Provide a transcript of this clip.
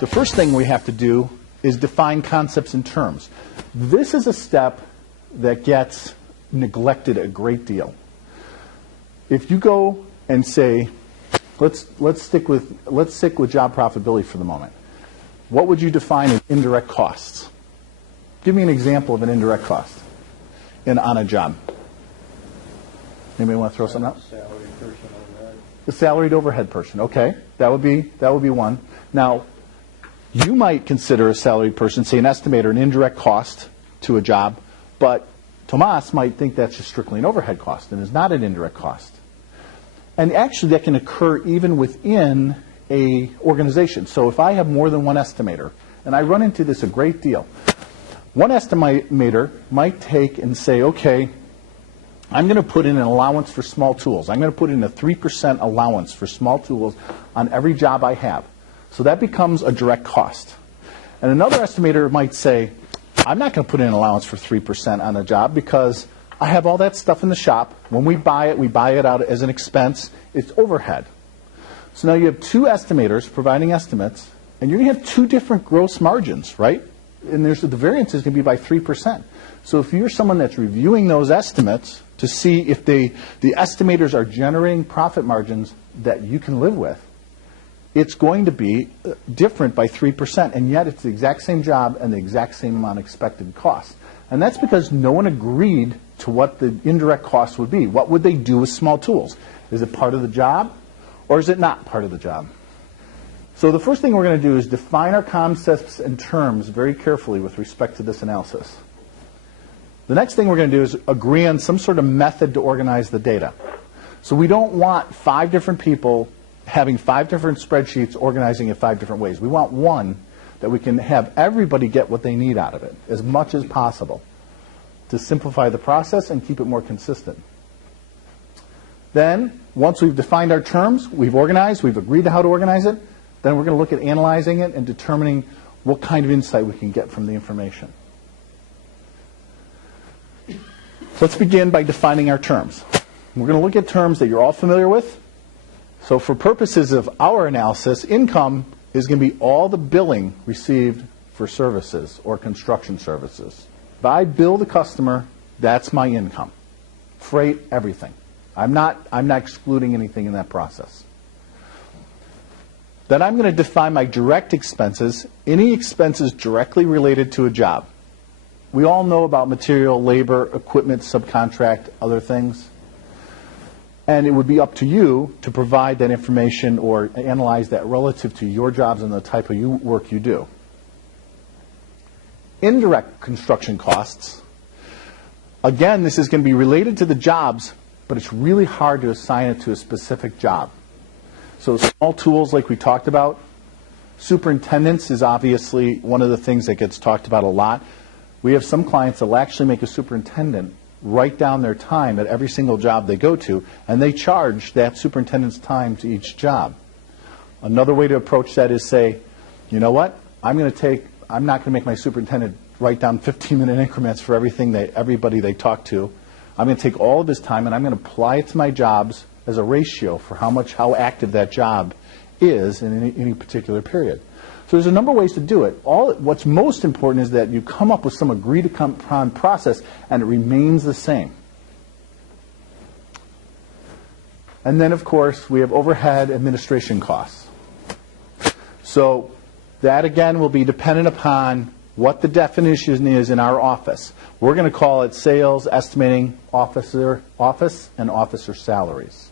The first thing we have to do is define concepts and terms. This is a step that gets neglected a great deal. If you go and say, let's stick with job profitability for the moment. What would you define as indirect costs? Give me an example of an indirect cost on a job. Anybody want to throw something out? Salaried person overhead. The salaried overhead person. Okay, that would be one. Now, you might consider a salaried person, say an estimator, an indirect cost to a job, but Tomas might think that's just strictly an overhead cost and is not an indirect cost. And actually, that can occur even within a organization. So if I have more than one estimator, and I run into this a great deal, one estimator might take and say, okay, I'm going to put in an allowance for small tools. I'm going to put in a 3% allowance for small tools on every job I have. So that becomes a direct cost. And another estimator might say, I'm not going to put in an allowance for 3% on a job because I have all that stuff in the shop. When we buy it out as an expense. It's overhead. So now you have two estimators providing estimates, and you're going to have two different gross margins, right? And the variance is going to be by 3%. So if you're someone that's reviewing those estimates to see if the estimators are generating profit margins that you can live with, it's going to be different by 3%, and yet it's the exact same job and the exact same amount of expected cost. And that's because no one agreed to what the indirect cost would be. What would they do with small tools? Is it part of the job, or is it not part of the job? So the first thing we're going to do is define our concepts and terms very carefully with respect to this analysis. The next thing we're going to do is agree on some sort of method to organize the data. So we don't want 5 different people having 5 different spreadsheets organizing it 5 different ways. We want one that we can have everybody get what they need out of it as much as possible to simplify the process and keep it more consistent. Then, once we've defined our terms, we've organized, we've agreed to how to organize it, then we're going to look at analyzing it and determining what kind of insight we can get from the information. Let's begin by defining our terms. We're going to look at terms that you're all familiar with. So for purposes of our analysis, income is going to be all the billing received for services or construction services. If I bill the customer, that's my income. Freight, everything. I'm not excluding anything in that process. Then I'm going to define my direct expenses, any expenses directly related to a job. We all know about material, labor, equipment, subcontract, other things. And it would be up to you to provide that information or analyze that relative to your jobs and the type of work you do. Indirect construction costs. Again, this is going to be related to the jobs, but it's really hard to assign it to a specific job. So small tools like we talked about. Superintendents is obviously one of the things that gets talked about a lot. We have some clients that will actually make a superintendent write down their time at every single job they go to, and they charge that superintendent's time to each job. Another way to approach that is say, you know what, I'm not going to make my superintendent write down 15-minute increments for everybody they talk to. I'm going to take all of his time and I'm going to apply it to my jobs as a ratio for how active that job is in any particular period. So there's a number of ways to do it. What's most important is that you come up with some agreed upon process and it remains the same. And then, of course, we have overhead administration costs. So that, again, will be dependent upon what the definition is in our office. We're going to call it sales, estimating, office, and officer salaries.